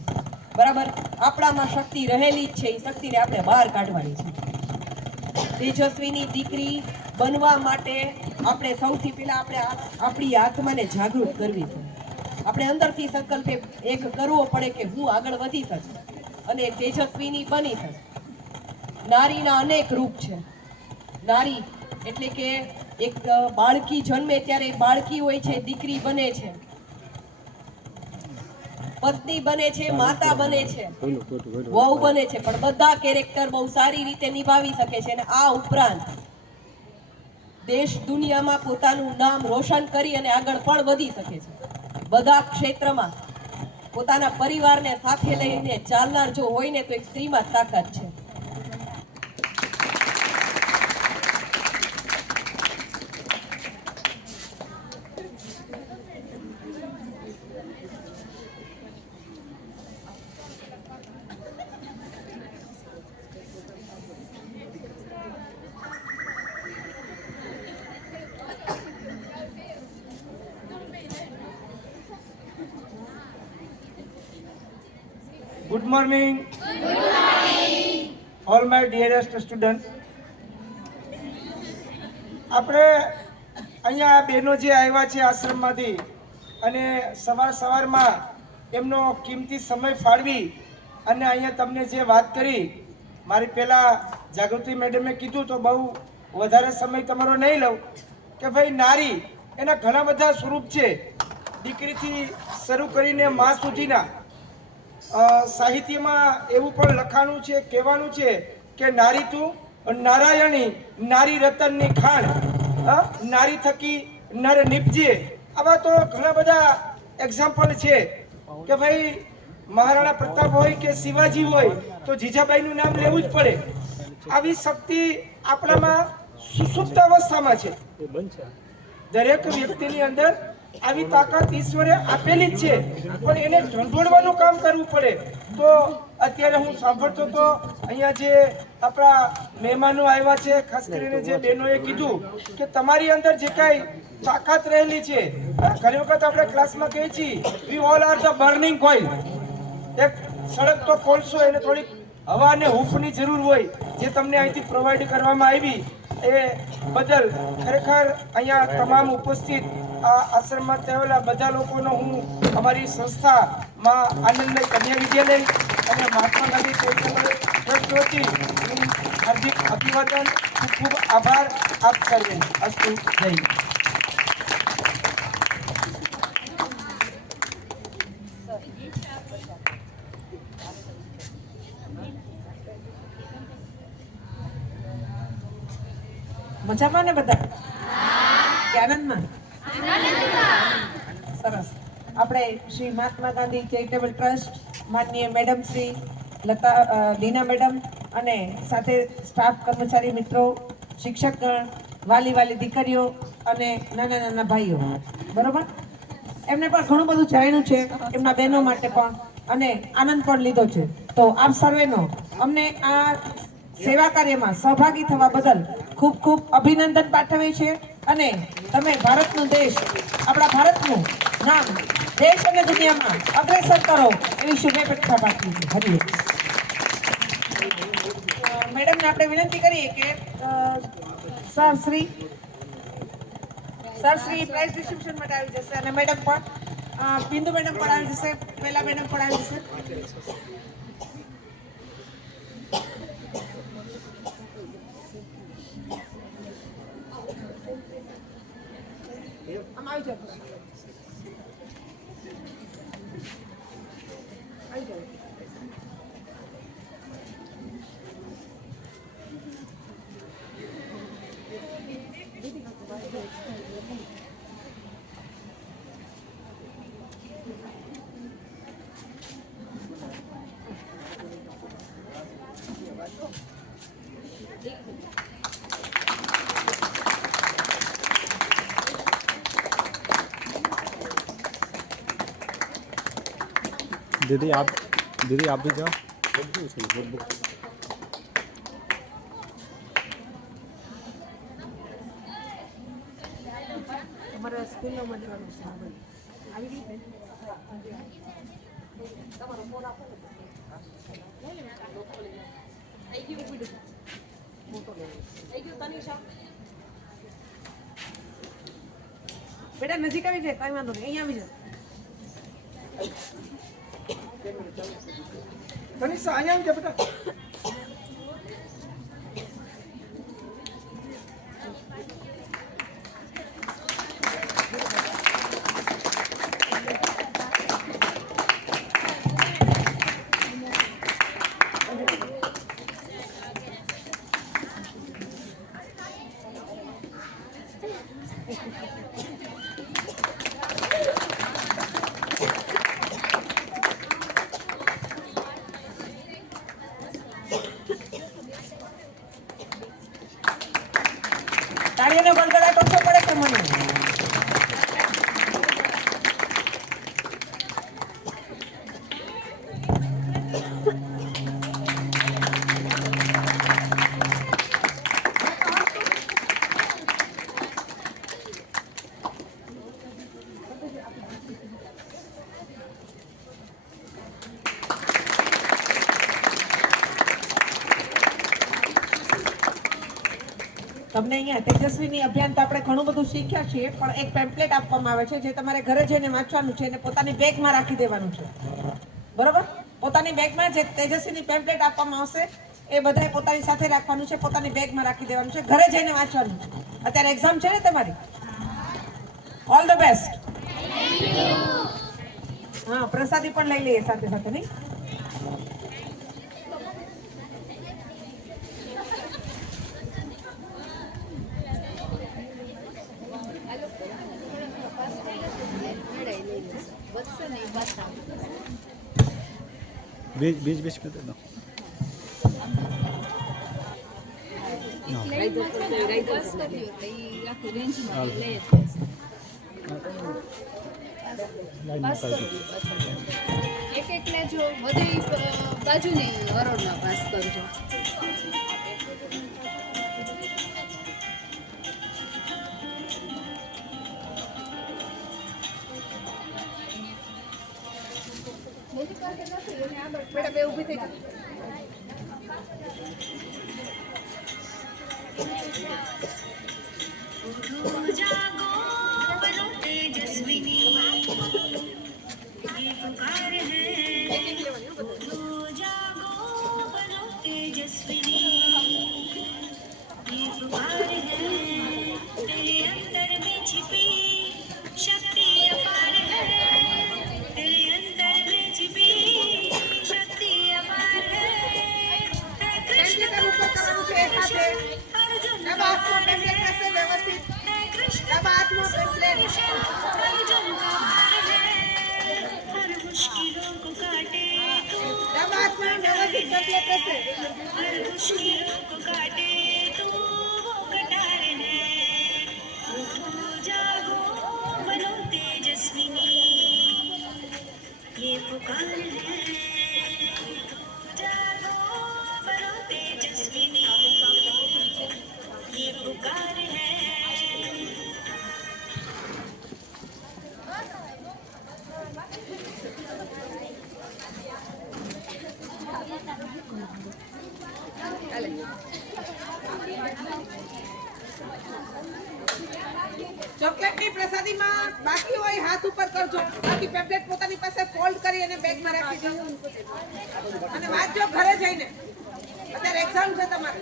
બરાબર, આપણામાં શક્તિ રહેલી જ છે, એ શક્તિને આપણે બહાર કાઢવાની છે. તેજસ્વીની દીકરી બનવા માટે આપણે સૌથી પહેલા આપણી આત્માને જાગૃત કરવી છે. આપણે અંદરથી સંકલ્પ એક કરવો પડે કે હું આગળ વધી શકું અને તેજસ્વીની બની શકું. નારીના અનેક રૂપ છે. નારી એટલે કે એક બાળકી જન્મે ત્યારે બાળકી હોય છે, દીકરી બને છે, પત્ની બને છે, માતા બને છે, વહુ બને છે, પણ બધા કેરેક્ટર બહુ સારી રીતે નિભાવી શકે છે અને આ ઉપરાંત દેશ દુનિયામાં પોતાનું નામ રોશન કરી અને આગળ પણ વધી શકે છે. બધા ક્ષેત્રમાં પોતાના પરિવારને સાથે લઈને ચાલનાર જો હોય ને તો એક સ્ત્રીમાં તાકાત છે. Good morning. All my dearest students. આપણે અહીંયા બહેનો જે આવ્યા છે આશ્રમમાંથી અને સવારમાં એમનો કિંમતી સમય ફાળવી અને અહીંયા તમને જે વાત કરી, મારી પહેલાં જાગૃતિ મેડમે કીધું તો બહુ વધારે સમય તમારો નહીં લઉં કે ભાઈ નારી એના ઘણા બધા સ્વરૂપ છે. દીકરીથી શરૂ કરીને માં સુધીના સાહિત્યમાં એવું પણ લખાણું છે, કહેવાનું છે કે નારી તું નારાયણી, નારી રતનની ખાણ, નારી થકી નર નિપજે. આવા તો ઘણા બધા એક્ઝામ્પલ છે કે ભાઈ મહારાણા પ્રતાપ હોય કે શિવાજી હોય તો જીજાબાઈનું નામ લેવું જ પડે. આવી શક્તિ આપણામાં સુસુપ્ત અવસ્થામાં છે. દરેક વ્યક્તિની અંદર આવી તાકાત ઈશ્વરે આપેલી જ છે, પણ એને ઢંઢોળવાનું કામ કરવું પડે. તો અત્યારે હું સાંભળતો તો અહીંયા જે આપણા મહેમાનો આવ્યા છે, ખાસ કરીને જે બહેનોએ કીધું કે તમારી અંદર જે કાંઈ તાકાત રહેલી છે, ઘણી વખત આપણે ક્લાસમાં કહીએ છીએ we all are the burning coil. એક સળગતો કોલસો, એને થોડીક હવા અને હૂંફની જરૂર હોય, જે તમને અહીંથી પ્રોવાઈડ કરવામાં આવી એ બદલ ખરેખર અહીંયા તમામ ઉપસ્થિત આ આશ્રમમાં આવેલા બધા લોકોનો હું અમારી સંસ્થામાં આનંદમય કન્યા વિદ્યાલય અને મહાત્મા ગાંધી ચેરિટેબલ ટ્રસ્ટ વતી હું હાર્દિક અભિવાદન, ખૂબ ખૂબ આભાર આપ સર્વે. અસ્તુ. જય. મજામાં ને બધા કે આનંદમાં? સરસ. આપણે શ્રી મહાત્મા ગાંધી ચેરિટેબલ ટ્રસ્ટ માનનીય મેડમ શ્રી લીના મેડમ અને સાથે સ્ટાફ કર્મચારી મિત્રો, શિક્ષકગણ, વાલી દીકરીઓ અને નાના નાના ભાઈઓ, બરોબર, એમને પણ ઘણું બધું જાણ્યું છે, એમના બહેનો માટે પણ, અને આનંદ પણ લીધો છે. તો આપ સર્વેનો અમને આ સેવા કાર્યમાં સહભાગી થવા બદલ ખૂબ ખૂબ અભિનંદન પાઠવીએ છીએ અને તમે ભારતનું દેશ, આપણા ભારતનું નામ દેશ અને દુનિયામાં અગ્રેસર કરો એવી શુભેચ્છા પાઠવી છે. હરિ મેડમને આપણે વિનંતી કરીએ કે સરશ્રી પ્રાઇઝ ડિસ્ટ્રીબ્યુશન માટે આવી જશે અને મેડમ પણ બિંદુ મેડમ પણ આવી જશે, પહેલા મેડમ પણ આવી જશે. આમ આવી જાઓ. આવી જાઓ. दीदी आप भी जाओ. તમારા સ્કૂલમાં જવાનું છે. આવી ગઈ ને? તમારો ફોન આપો ને. આવી ગયું વિડિયો. મોટો લેવો. આવી ગયું તનિષા. બેટા નજીક આવી જાય, કાંઈ વાંધો નહીં, અહીંયા આવી જાય. તનિષા અહીંયા આવી જા બેટા. તાળીઓનો ગડગડાટ ઓછો પડે છે મને. તમને અહીંયા તેજસ્વીની અભિયાન તો આપણે ઘણું બધું શીખ્યા છીએ, પણ એક પેમ્પલેટ આપવામાં આવે છે જે તમારે ઘરે જઈને વાંચવાનું છે અને પોતાની બેગમાં રાખી દેવાનું છે, બરોબર? પોતાની બેગમાં જે તેજસ્વીની પેમ્પલેટ આપવામાં આવશે એ બધાએ પોતાની સાથે રાખવાનું છે, પોતાની બેગમાં રાખી દેવાનું છે, ઘરે જઈને વાંચવાનું છે. અત્યારે એક્ઝામ છે ને તમારી? All the best. હા, પ્રસાદી પણ લઈ લઈએ સાથે સાથે, નહીં? बीच में दे दो. એક ને જો બધી બાજુની હરોળમાં પાસ કરજો. બેટા બે ઊભી થઈ જાય. રહેશે. ચોકલેટની પ્રસાદીમાં બાકી હોય હાથ ઉપર કરજો, બાકી પેમ્પલેટ પોતાની પાસે ફોલ્ડ કરી અને બેગમાં રાખી દો અને વાંચજો ઘરે જઈને. અત્યારે એક્ઝામ છે તમારે.